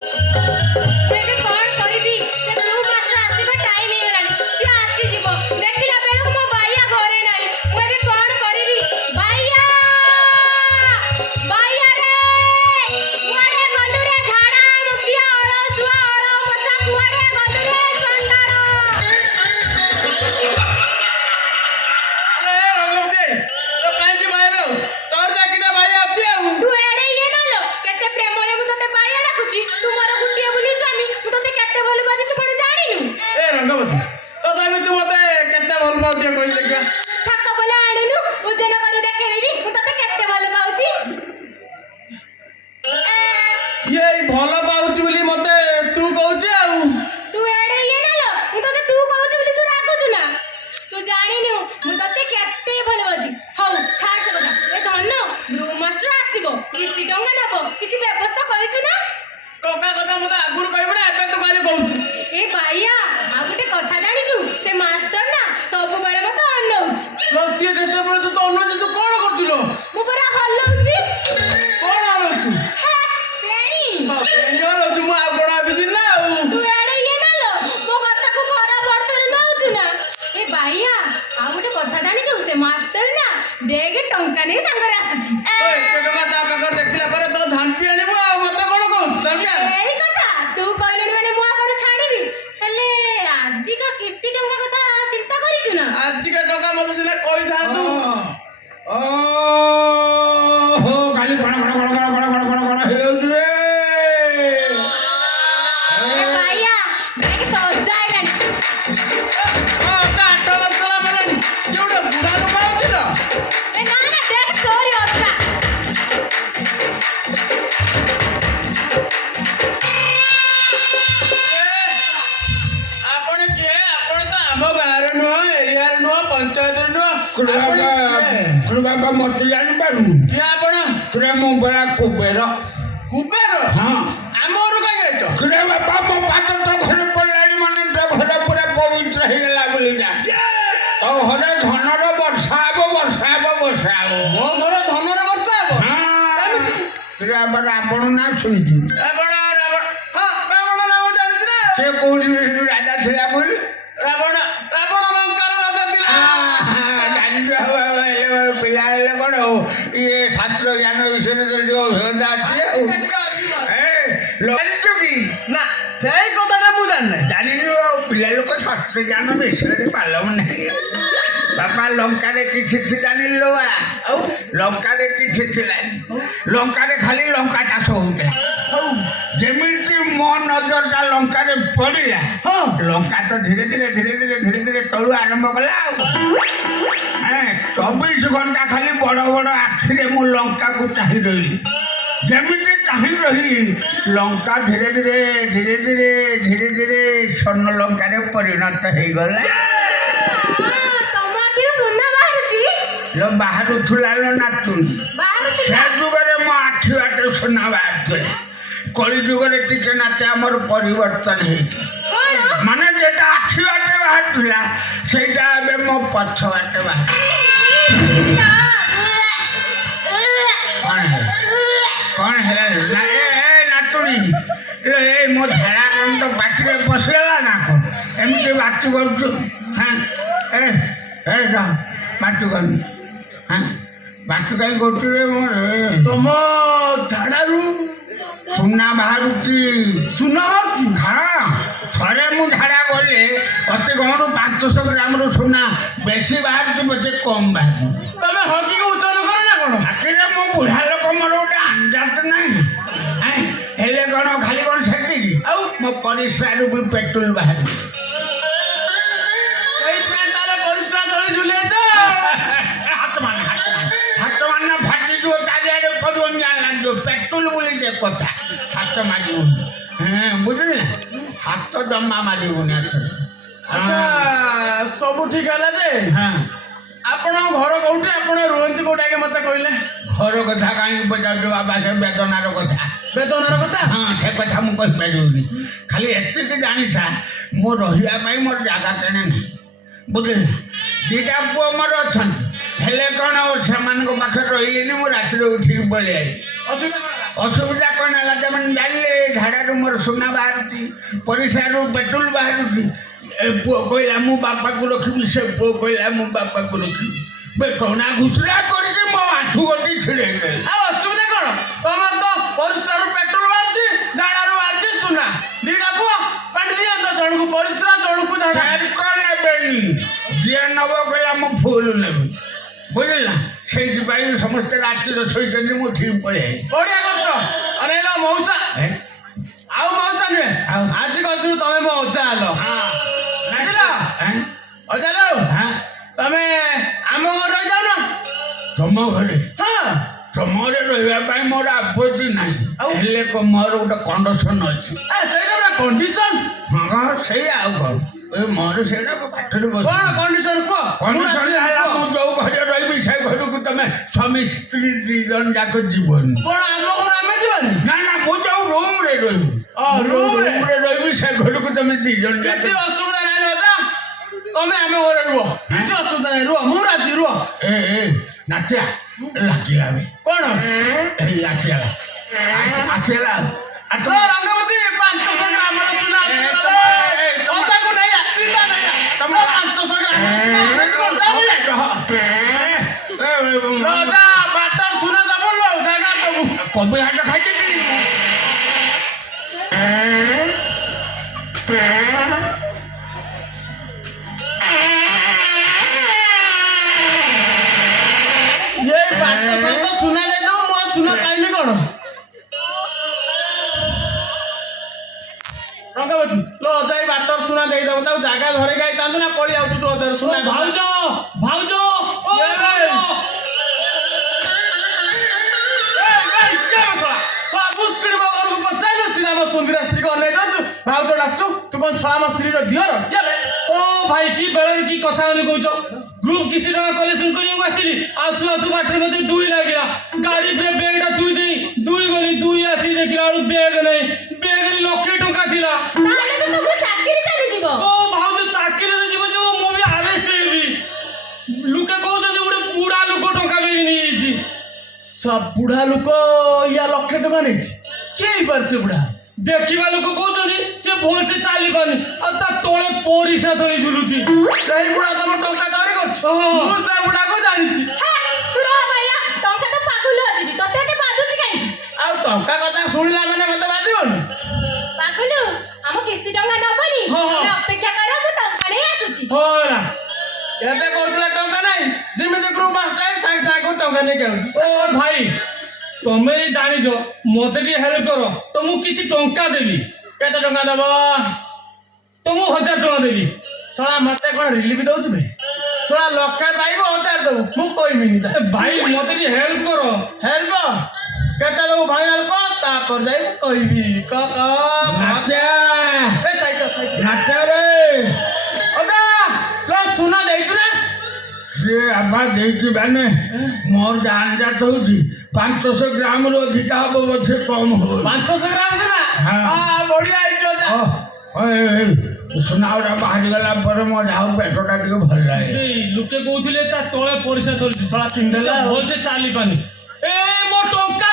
ଏବେ କଣ କରିବି? ସେ ବ୍ଲୁ ମାଷ୍ଟର ଆସିବା ଟାଇମ ହେଇଗଲାଣି। ସେ ଆସିଯିବ। ଦେଖିଲା ବେଳକୁ ମୋ ବାଇଆ ଘରେ ନାହିଁ। ମୁଁ ଏବେ କଣ କରିବି? ବାଇଆ! ବାଇଆ ରେ! କୁଆଡେ ଗଲୁ ରେ ଝାଡା ମୁତିଆ ଅଳସୁଆ ଅଳମଶା କୁଆଡେ ଗଲୁ ରେ ଚଣ୍ଡାଳ? अरे रंगवती तो काहे की बाहर हो तोर जाकिना भाई अछि आउ तू एड़े ये नालो केते प्रेमरे मु तते बाइया डाकुची। तू मोर गुटिया बोली स्वामी मु तते केते भल पाजी तू पण जानिनु। ए रंगवती तो तमे तू मते केते भल पाउती कहि देखिया ठाका बोले आणुनु ओजन करी देखैबी मु तते केते भल पाउची। ये भल पाउती बोली मते तू कहउची आउ तू एड़े ये नालो मु तते तू कहउची बोली तू रागुचु ना। तू जानिनु मु तते केते भल पाउची। हौ छाड़ से কথা ए धन ब्लू मास्टर आसीबो किसी टंगा नबो किसी व्यवस्था करिछु ना। टोका कथा मते आगुर कहबो ना एबे तू काहे कहउची ए भाईया आ गुटे कथा जानिछु से मास्टर ना सब बेले मते अनौची। लसिए जेते बळे तू तो अन्न तू कोन करतिलो मु परा हल्लौची। कोन आलौची हे पेणी तो पेनी वाला तू आ बडा बिदिन ना आउ तू एड़े ये नालो मो कथा को खरा बर्तर नौचु ना। ए भाईया आ गुटे कथा जानिछु से मास्टर ना बेगे टंका नै संगरे आसीची। ओए के टका ता पकर देखिला पर तो झांपी आनिबो आ मते कोन कहउची समझा एही कथा तू कहलुनी माने मु आपण छाड़ीबी हेले आजी का किस्ती टंका कथा चिंता करिछु ना। आज के टका मते सिना कहि था तू ओ हो खाली गण हेउजे ए भाईया बेगे तो जाइलानी। ओ ता टका चला माने जोडे बुढा लोक आउची ना ए ना ना देख तोरी ओचा। आपण के आपण तो आम गार नो एरिया नो पंचायत नो कुड़ा बाबा मत जान पारू के आपण कुड़ा मु बड़ा कुबेर कुबेर हां आमरु का गेट कुड़ा बाबा मो पात तो घर पड़लानी माने तो घर पूरा पवित्र हे गेला बोली जा तो हरे धनर वर्षा आबो मो घर धनर वर्षा हो हां कुड़ा बाबा आपण ना सुनिजी रावण रावण हां रावण नाम जानिछ रे से कोली राजा थिला बोली रावण रावण लंकार राजा दिला जानी जो पिला कोन ये छात्र ज्ञान विषय जो होदा ଅଛି ନା ସେଇ କଥାଟା ମୁଁ ଜାଣିନି ଜାଣିନି ପିଲା ଲୋକ ଶାସ୍ତ୍ର ଜ୍ଞାନ ବିଷୟରେ ପାଲମ ନାହିଁ ବାପା ଲଙ୍କାରେ କିଛି ଥିଲାନି ଲୋଆ ଆଉ ଲଙ୍କାରେ କିଛି ଥିଲାନି ଲଙ୍କାରେ ଖାଲି ଲଙ୍କା ଚାଷ ହଉଥିଲା ଯେମିତି ମୋ ନଜରଟା ଲଙ୍କାରେ ପଡ଼ିଲା ହଁ ଲଙ୍କା ତ ଧୀରେ ଧୀରେ ତଳୁ ଆରମ୍ଭ କଲା ଆଉ 24 ଘଣ୍ଟା ଖାଲି ବଡ଼ ବଡ଼ ଆଖିରେ ମୁଁ ଲଙ୍କାକୁ ଚାହିଁ ରହିଲି ଯେମିତି ଚାହିଁ ରହିଲି ଲଙ୍କା ଧୀରେ ଧୀରେ ସ୍ୱର୍ଣ୍ଣ ଲଙ୍କାରେ ପରିଣତ ହେଇଗଲା। ତମ ଆଖିରୁ ସୁନା ବାହାରୁଛି ଲୋ ବାହାରୁଥିଲା ଲୋ ନାତୁଣୀ ସେ ଯୁଗରେ ମୋ ଆଖି ବାଟେ ସୁନା ବାହାରୁଥିଲା କଳି ଯୁଗରେ ଟିକେ ନାତେ ଆମର ପରିବର୍ତ୍ତନ ହେଇଛି କଣ ମାନେ ଯେଟା ଆଖି ବାଟେ ବାହାରୁଥିଲା ସେଇଟା ଏବେ ମୋ ପଛ ବାଟେ ବାହାରୁ କଣ ହେଲା ନା ଏ ନାତୁଣୀ ଏ ମୋ ଝାଡ଼ା କ'ଣ ତ ପାଟିରେ ପଶିଗଲା ନା କ'ଣ ଏମିତି ବାଟି କରୁଛୁ ହଁ ବାଟି କରୁନି ହଁ ବାଟି କାହିଁ କରୁଛୁ ରେ ମୋର ତମ ଝାଡ଼ାରୁ ସୁନା ବାହାରୁଛି ସୁନା ହଉଛି ହଁ ଥରେ ମୁଁ ଝାଡ଼ା ଗଲେ ଅତି କମରୁ 500 ଗ୍ରାମରୁ ସୁନା ବେଶୀ ବାହାରୁଛି ପଛେ କମ୍ ବାହାରୁଛି ତମେ ହକିକୁ ଉଚ୍ଚାରଣ କର ନା କଣ ଆଖିରେ ମୋ ବୁଢ଼ା ଲୋକ ମୋର ଗୋଟେ ଆନ୍ଦାଜ ନାହିଁ ହେଲେ କ'ଣ ଖାଲି କ'ଣ ସେତିକି ଆଉ ମୋ ପରିସ୍ରାରୁ ବି ପେଟ୍ରୋଲ ବାହାରୁଛି ସେଇଥିପାଇଁ ତାର ପରିଶ୍ରା ତଳେ ଝୁଲେଇଛ ହାତ ମାନ ଫାଟିଯିବ ଚାରିଆଡ଼େ ପଡ଼ିବନି ଲାଗିବ ପେଟ୍ରୋଲ ବୋଲି ଯେ କଥା ହାତ ମାରିବୁନି ବୁଝିଲେ ନା ହାତ ଜମା ମାରିବୁନି ଆଚ୍ଛା ସବୁ ଠିକ ହେଲା ଯେ ହଁ ଆପଣଙ୍କ ଘର କୋଉଠି ଆପଣ ରୁହନ୍ତି କୋଉଠି ଆଜ୍ଞା ମତେ କହିଲେ ଘର କଥା କାହିଁକି ପଚାରୁଛୁ ବାବା ସେ ବେଦନାର କଥା ବେତନର କଥା ହଁ ସେ କଥା ମୁଁ କହିପାରିବିନି ଖାଲି ଏତିକି ଜାଣିଥା ମୁଁ ରହିବା ପାଇଁ ମୋର ଜାଗା କେଣେ ନାହିଁ ବୁଝିଲେ ନା ଦୁଇଟା ପୁଅ ମୋର ଅଛନ୍ତି ହେଲେ କ'ଣ ସେମାନଙ୍କ ପାଖରେ ରହିଲିନି ମୁଁ ରାତିରେ ଉଠିକି ପଳେଇ ଆଇଲି ଅସୁବିଧା ଅସୁବିଧା କ'ଣ ହେଲା ସେମାନେ ଜାଣିଲେ ଝାଡ଼ାରୁ ମୋର ସୁନା ବାହାରୁଛି ପରିସ୍ରାରୁ ପେଟ୍ରୋଲ ବାହାରୁଛି ଏ ପୁଅ କହିଲା ମୁଁ ବାପାକୁ ରଖିବି ସେ ପୁଅ କହିଲା ମୁଁ ବାପାକୁ ରଖିବି ଟଣା ଘୁଷୁରା କରିକି ମୋ ଆଣ୍ଠୁ ଗଟି ଛିଡ଼େଇ ଦେଲେ ଆଉ ଅସୁବିଧା କ'ଣ ତମର ତ ପରିସ୍ରାରୁ ପେଟ୍ରୋଲ ବାହାରୁଛି ଝାଡ଼ାରୁ ବାହାରୁଛି ସୁନା ଦିଟା ପୁଅ ବାଣ୍ଟି ଦିଅନ୍ତ ଜଣକୁ ପରିସ୍ରା ଜଣକୁ ଝାଡ଼ା କ'ଣ ନେବେନି ଯିଏ ନେବ କହିଲା ମୁଁ ଫୁଲ ନେବି ବୁଝିଲା ସେଇଥିପାଇଁ ସମସ୍ତେ ରାତିରେ ଶୋଇଛନ୍ତି ମୁଁ ଠିକ୍ ପଳେଇ ବଢ଼ିଆ କରୁଛ ଅନେଇଲ ମଉସା ଆଉ ମଉସା ନୁହେଁ ଆଉ? ଆଜି କତିରୁ ତମେ ମୋ ଅଜା ହେଲ ବୁଝିଲ ଅଜା ଲୋ ତମେ ଆମ ଘରେ ରହିଯାଉନ ତମ ଘରେ ହଁ ତମ ଘରେ ରହିବା ପାଇଁ ମୋର ଆପତ୍ତି ନାହିଁ ହେଲେ ମୋର ଗୋଟେ କଣ୍ଡିସନ ଅଛି ସେଇଟା ଗୋଟେ କଣ୍ଡିସନ ହଁ ସେଇଆ ଆଉ କ'ଣ ମୋର ସେଇଟା ପାଠରେ କ'ଣ କଣ୍ଡିସନ କୁହ କଣ୍ଡିସନ ହେଲା ମୁଁ ଯୋଉ ଘରେ ରହିବି ସେ ଘରକୁ ତମେ ସ୍ୱାମୀ ସ୍ତ୍ରୀ ଦି ଜଣ ଯାକ ଯିବନି କ'ଣ ଆମ ଘର ଆମେ ଯିବାନି ନା ନା ମୁଁ ଯୋଉ ରୁମରେ ରହିବି ରୁମରେ ରହିବି ସେ ଘରକୁ ତମେ ଦି ଜଣ ଯାକ କିଛି ଅସୁବିଧା ନାହିଁ ଅଜା ତମେ ଆମ ଘରେ ରୁହ କିଛି ଅସୁବିଧା ନାହିଁ ରୁହ ମୁଁ ରାଜି ରୁହ ଏ ନାଟିଆ ଲାଗିଲା ବେ କ'ଣ ଏଇ ଆସିଲା ରଙ୍ଗବତୀ 500 ଗ୍ରାମର ସୁନା ଅଜାକୁ ନେଇ ଆସିଲା ତମେ 500 ଗ୍ରାମ ରଜା ବାଟର ସୁନା ଦବ ଜାଗା ଦବୁ କବି ହାଟ ଖାଇଛି ये 500 तो सुना दे दो मैं सुना काई में कौन रंगवती लो अजाई बाटर सुना दे दो ताऊ जागा धरे गाई तांदो ना पड़ी आउ तू अदर सुना भाऊजो भाऊजो ओ भाऊजो ए भाई क्या मसला सब स्क्रीन बाबर को पसाइलो सिनेमा सुंदर स्त्री को ने दो भाऊजो डाकचो तू कोन साम स्त्री रो दियो रो चले ओ भाई की बेलर की कथा होनी कहछो ग्रुप किसी टका कलेक्शन करियो आस्तिली आसु आसु बाटर मते दुई लागिला गाड़ी पे बैगटा दुई गली दुई आसी देखिला आलू बैग नहीं बैग रे लक्षे टका थिला ତାହେଲେ ତ ତମର ଚାକିରି ଚାଲିଯିବ ओ भाउज चाकरी रे जीव जो मु भी अरेस्ट हेबी लुके कहउछन गुडे बुढा लोक टका बेग नि छि सब बुढ़ा लोक या लक्षे टका नहीं के पर से बुढ़ा देखिबा लोक कहउछन से भोल से चाली पानी आ ता तोळे पोरिसा धरी झुलुची सही बुढ़ा तम टका धरी को मु से बुढ़ा को जानि छी ହେ, ତୁ ରହ କହିଲା ଟଙ୍କା ତ ପାଗୁଲ ଅଛି ତତେ ଏତେ ବାଧୁଛି କାହିଁକି आ टका कथा सुनिला माने मते बादिबोनी ପାଗୁଲୁ ଆମ କିସ୍ତି ଟଙ୍କା ନବନି ହଁ, ହଁ। ତମେ ଅପେକ୍ଷା କର ମୁଁ ଟଙ୍କା ନେଇ ଆସୁଛି होला एबे कहतला टका नाही जेमिते ग्रुप मास्टर सांग सांग को टका नै केउ ओ भाई तमे जानिछ मते भी हेल्प करो तो मु किछि टंका देबी केते टका दबो तो मु 1000 टका देबी सळा मते कोन रिलीफ दउछ बे सळा लक्ष पाइबो 1000 दबो मु कइमिनी ता ए भाई मते भी हेल्प करो हेल्प केते दबो फाइनल को ता पर जाई कइबी क नाट्या ए साइड नाट्या रे ओदा लो सुना देइछु ना ସେ ଆଭା ଦେଇଛି ମାନେ ମୋର ଜାଣିଯାତ ହଉଛି 500 ଗ୍ରାମରୁ ଅଧିକା ହବ ବୋଧେ କମ୍ ହବ 500 ग्राम सुना हाँ। हां बढ़िया आइछ ओदा ସୁନା ଗୁଡ଼ା ବାହାରିଗଲା ପରେ ମୋ ଯାହା ପେଟଟା ଟିକେ ଭଲ ଲାଗେ ए लुके कहउथिले ता तोळे परिसा धरिछि सळा चिंडेला भोल से चाली पानी ए मो टंका